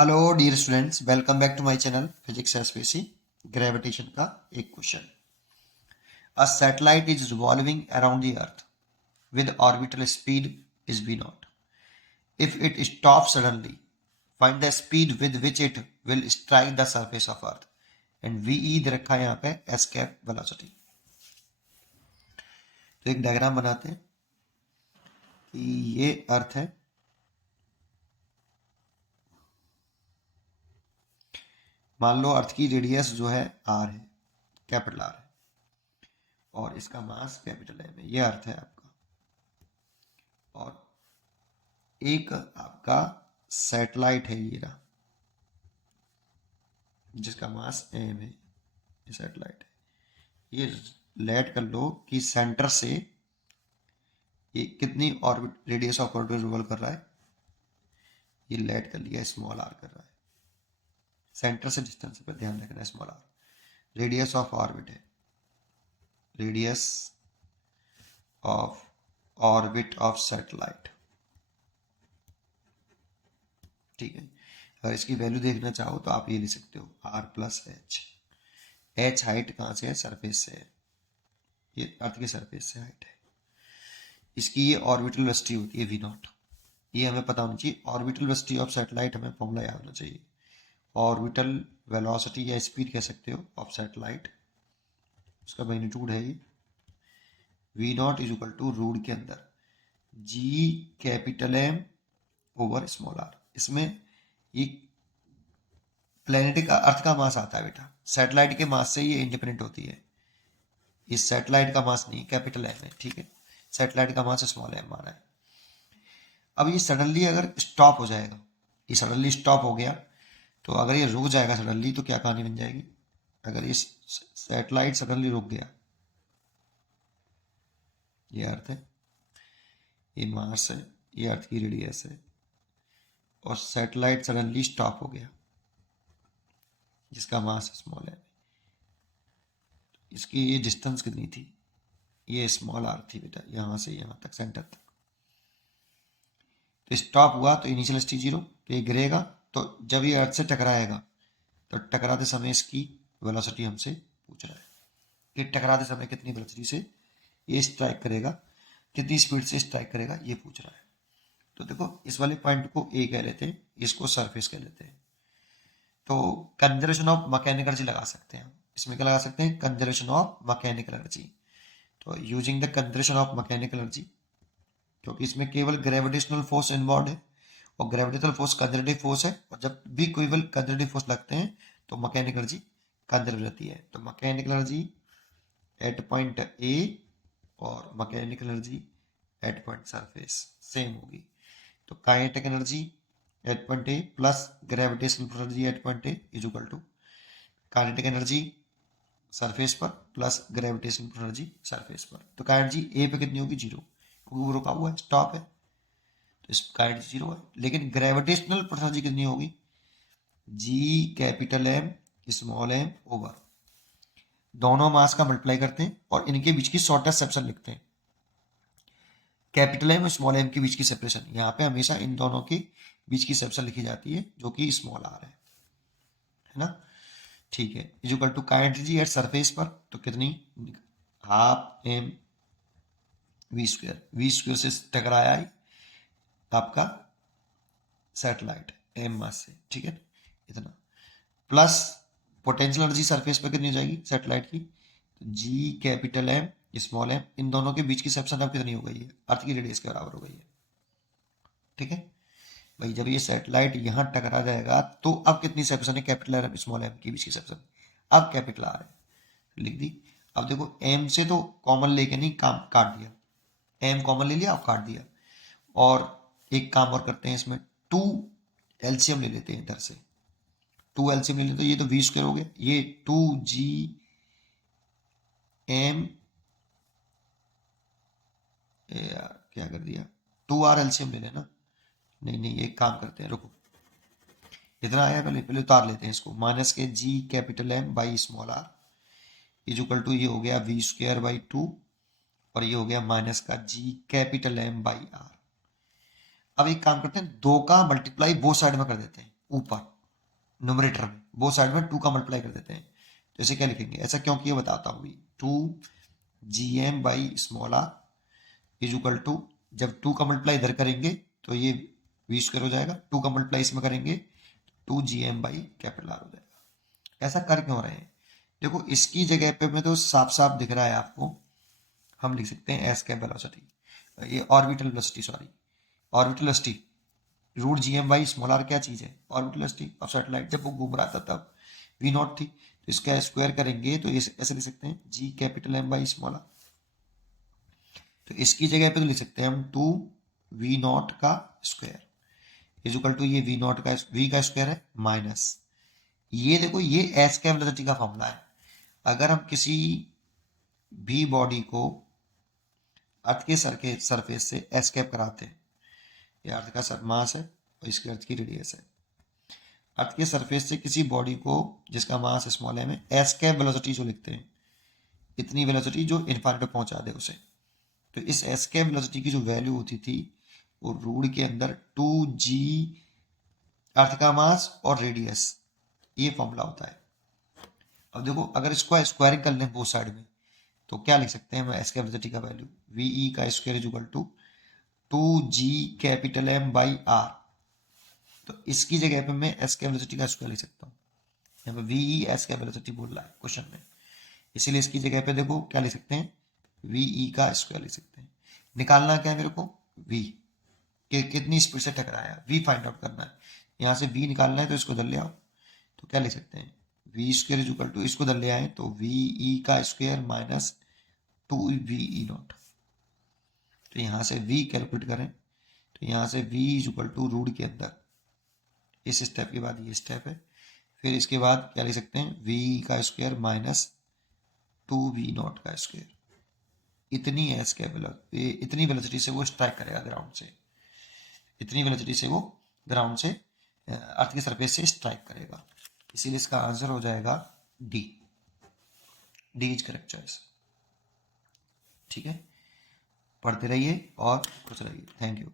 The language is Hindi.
Hello dear students, welcome back to my channel physics SPC. Gravitation का एक question. A satellite is revolving around the earth with orbital speed is v nought. If it stop suddenly, find the speed with which it will strike the surface of earth. And we दे रखा है यहाँ पे एस कैप वेलोसिटी। तो एक डायग्राम बनाते हैं कि ये अर्थ है, मान लो अर्थ की रेडियस जो है आर है, कैपिटल आर है, और इसका मास कैपिटल एम है। ये अर्थ है आपका, और एक आपका सैटेलाइट है ये रहा, जिसका मास एम है। ये सैटेलाइट है। ये लेट कर लो कि सेंटर से ये कितनी orbit radius of orbit revolve कर रहा है। ये लेट कर लिया, स्मॉल आर कर रहा है। सेंटर से डिस्टेंस पर ध्यान रखना, small r radius of orbit है। Radius of orbit of satellite, ठीक है। अगर इसकी वैल्यू देखना चाहो तो आप ये लिख सकते हो R plus H. H height कहाँ से है? सरफेस से है। ये अर्थ के सरफेस से हाइट है। इसकी ये ऑर्बिटल वेलोसिटी होती है वी नॉट। ये हमें पता होना चाहिए। ऑर्बिटल वेलोसिटी ऑफ सैटेलाइट हमें फॉर्मूला याद होना चाहिए। ऑर्बिटल वेलोसिटी या स्पीड कह सकते हो ऑफ सैटेलाइट, उसका मैग्नीट्यूड है ये v nought is equal to root के अंदर G capital M over small r. इसमें ये प्लेनेट का अर्थ का मास आता है बेटा, सैटेलाइट के मास से ये इंडिपेंडेंट होती है। इस सैटेलाइट का मास नहीं, कैपिटल एम है, ठीक है। सैटेलाइट का मास स्मॉल एम माना है। अब ये सडनली अगर स्टॉप हो जाएगा, ये सडनली स्टॉप हो गया, तो अगर ये रुक जाएगा सडनली तो क्या कहानी बन जाएगी? अगर ये सैटेलाइट सडनली रुक गया, ये अर्थ है, ये मास है, ये अर्थ की रेडियस है, और सैटेलाइट सडनली स्टॉप हो गया जिसका मास स्मॉल है। इसकी ये डिस्टेंस कितनी थी? ये स्मॉल आर थी बेटा, यहां से यहां तक, सेंटर तक। तो स्टॉप हुआ तो इनिशियल वेलोसिटी जीरो, तो ये गिरेगा। तो जब ये अर्थ से टकराएगा तो टकराते समय इसकी वेलोसिटी हमसे पूछ रहा है कि टकराते समय कितनी वेलोसिटी से ये स्ट्राइक करेगा, कितनी स्पीड से स्ट्राइक करेगा, ये पूछ रहा है। तो देखो, इस वाले पॉइंट को ए कह लेते हैं, इसको सरफेस कह लेते हैं। तो कंजर्वेशन ऑफ मैकेनिकल एनर्जी लगा सकते हैं। इसमें क्या लगा सकते हैं? Conservation of mechanical energy. तो using the conservation of mechanical energy, क्योंकि इसमें केवल ग्रेविटेशनल फोर्स इन्वॉल्व है, और ग्रेविटेशनल फोर्स कंजर्वेटिव फोर्स है, और जब भी केवल कंजर्वेटिव फोर्स लगते हैं तो मैकेनिकल एनर्जी कंजर्व रहती है। तो mechanical energy at point A और mechanical energy at point surface same होगी। तो kinetic energy at point A plus gravitational energy at point A is equal to kinetic energy surface पर प्लस ग्रेविटेशनल एनर्जी सरफेस पर। तो का एनर्जी ए पे कितनी होगी? जीरो, क्योंकि वो रुका हुआ है, स्टॉप है, तो इसका एनर्जी जीरो है। लेकिन ग्रेविटेशनल एनर्जी कितनी होगी? G capital M small m over, दोनों मास का मल्टीप्लाई करते हैं और इनके बीच की शॉर्टेस्ट सेक्शन लिखते हैं। कैपिटल एम और स्मॉल एम के बीच की सेपरेशन, यहाँ पे हमेशा इन दोनों के बीच की सेपरेशन लिखी जाती है, जो कि स्मॉल आर है ना। ठीक है, is equal to kinetic energy at surface पर, तो कितनी? Half M V square. V square से टकराया है आपका सैटेलाइट एम मास से, ठीक है, इतना प्लस पोटेंशियल एनर्जी सरफेस पर कितनी हो जाएगी सैटेलाइट की? जी कैपिटल एम स्मॉल एम, इन दोनों के बीच की सेक्शन अब कितनी हो गई है? अर्थ की रेडियस के बराबर हो गई है, ठीक है भाई। जब ये सैटेलाइट यहां टकरा जाएगा तो अब कितनी सेक्शन है कैपिटल एम स्मॉल एम के बीच की सेक्शन? अब कैपिटल आर है, लिख दी। अब देखो, एम से तो कॉमन लेके नहीं, काम काट दिया, एम कॉमन ले लिया और काट दिया। और एक काम और करते हैं, इसमें टू एलसीएम ले लेते हैं इधर से, टू एलसीएम ले लेते, तो ये तो वी स्क्वायर हो गया, ये टू जी एम, यार क्या कर दिया, टू आर एलसीएम ले लेना। नहीं नहीं, एक काम करते हैं, रुको, इतना आया, पहले पहले उतार लेते हैं इसको। माइनस के G capital M by small are is equal to, ये हो गया वी स्क्वायर बाई टू, और ये हो गया माइनस का जी कैपिटल एम बाई आर। अब एक काम करते हैं, दो का मल्टीप्लाई वो साइड में कर देते हैं, ऊपर न्यूमरेटर में, वो साइड में 2 का मल्टीप्लाई कर देते हैं। तो ऐसे क्या लिखेंगे, ऐसा क्यों किया बताता हूँ। 2gm by small are is equal to, जब 2 का मल्टीप्लाई इधर करेंगे तो ये v स्क्वायर हो जाएगा, 2 का मल्टीप्लाई इसमें करेंगे 2gm बाई कैपिटल आर हो जाएगा। ऐसा कर क्यों रहे हैं, देखो इसकी जगह पे में तो साफ साफ दिख रहा है आपको, हम लिख सकते हैं एस कैप वेलोसिटी, ये orbital velocity, sorry orbital velocity root G M by small R क्या चीज़ है, ऑर्बिटल वेलोसिटी ऑफ सैटेलाइट। जब वो घूम रहा था तब वी नॉट थी, तो इसका स्क्वायर करेंगे तो ऐसे लिख सकते हैं G capital M by small r. तो इसकी जगह पे तो लिख सकते हैं हम 2v0 का स्क्वायर इज इक्वल टू, ये v0 का v का स्क्वायर है माइनस, ये देखो ये एस कैप वेलोसिटी का फॉर्मूला है। अगर हम किसी भी बॉडी को अर्थ के सरफेस से एस कैप कराते हैं, ये अर्थ का मास है और इसके अर्थ की रेडियस है, अर्थ के सरफेस से किसी बॉडी को जिसका मास स्मॉल है में एस कैप वेलोसिटी जो लिखते हैं, इतनी वेलोसिटी जो इन्फाइनाइट पे पहुंचा दे उसे। तो इस एस कैप वेलोसिटी की जो वैल्यू होती थी वो रूट के अंदर 2g अर्थ का मास और रेडियस, ये फॉर्मूला होता है। अब देखो अगर इसको स्क्वायरिंग कर लें बोथ साइड में तो क्या लिख सकते हैं हम एस कैप वेलोसिटी का वैल्यू, वी का square is equal to 2g capital M by R. तो इसकी जगह पे मैं एस कैप वेलोसिटी का स्क्वायर लिख सकता हूँ, यहाँ पे वी एस कैप वेलोसिटी बोल रहा है क्वेश्चन में, इसीलिए इसकी जगह पे देखो क्या लिख सकते हैं, वी का स्क्वायर लिख सकते हैं। निकालना क्या है मेरे को, वी कि कितनी स्पीड से टकराया, वी फाइंड आउट करना है। यहाँ से वी निकालना है तो इसको इधर ले आओ, तो क्या लिख सकते हैं V square is equal to, इसको इधर ले आए तो वी का स्क्वायर माइनस 2v0। तो यहाँ से v कैलकुलेट करें तो यहाँ से v is equal to root के अंदर, इस स्टेप के बाद ये स्टेप है, फिर इसके बाद क्या लिख सकते हैं v का स्क्वायर माइनस 2v0 का स्क्वायर। इतनी है इसके इतनी वेलोसिटी से वो स्ट्राइक करेगा ग्राउंड से, इतनी वेलोसिटी से वो ग्राउंड से अर्थ के सरफेस से स्ट्राइक करेगा। इसीलिए इसका आंसर हो जाएगा D, D is correct choice. ठीक है, पढ़ते रहिए और खुश रहिए। Thank you.